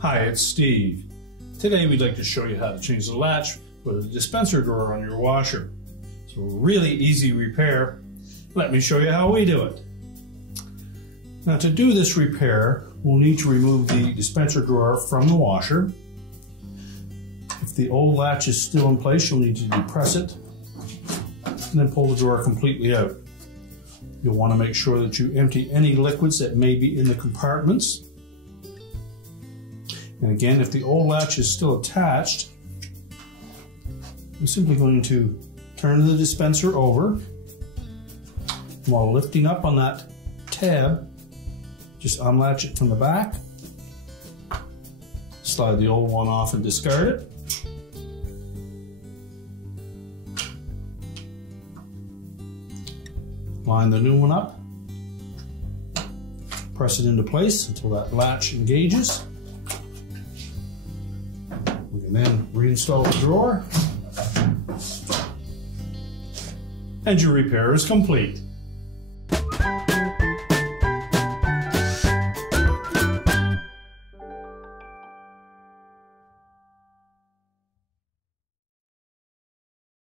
Hi, it's Steve. Today we'd like to show you how to change the latch for the dispenser drawer on your washer. It's a really easy repair. Let me show you how we do it. Now to do this repair, we'll need to remove the dispenser drawer from the washer. If the old latch is still in place, you'll need to depress it and then pull the drawer completely out. You'll want to make sure that you empty any liquids that may be in the compartments. And again, if the old latch is still attached, I'm simply going to turn the dispenser over. While lifting up on that tab, just unlatch it from the back, slide the old one off and discard it. Line the new one up, press it into place until that latch engages. We can then reinstall the drawer, and your repair is complete.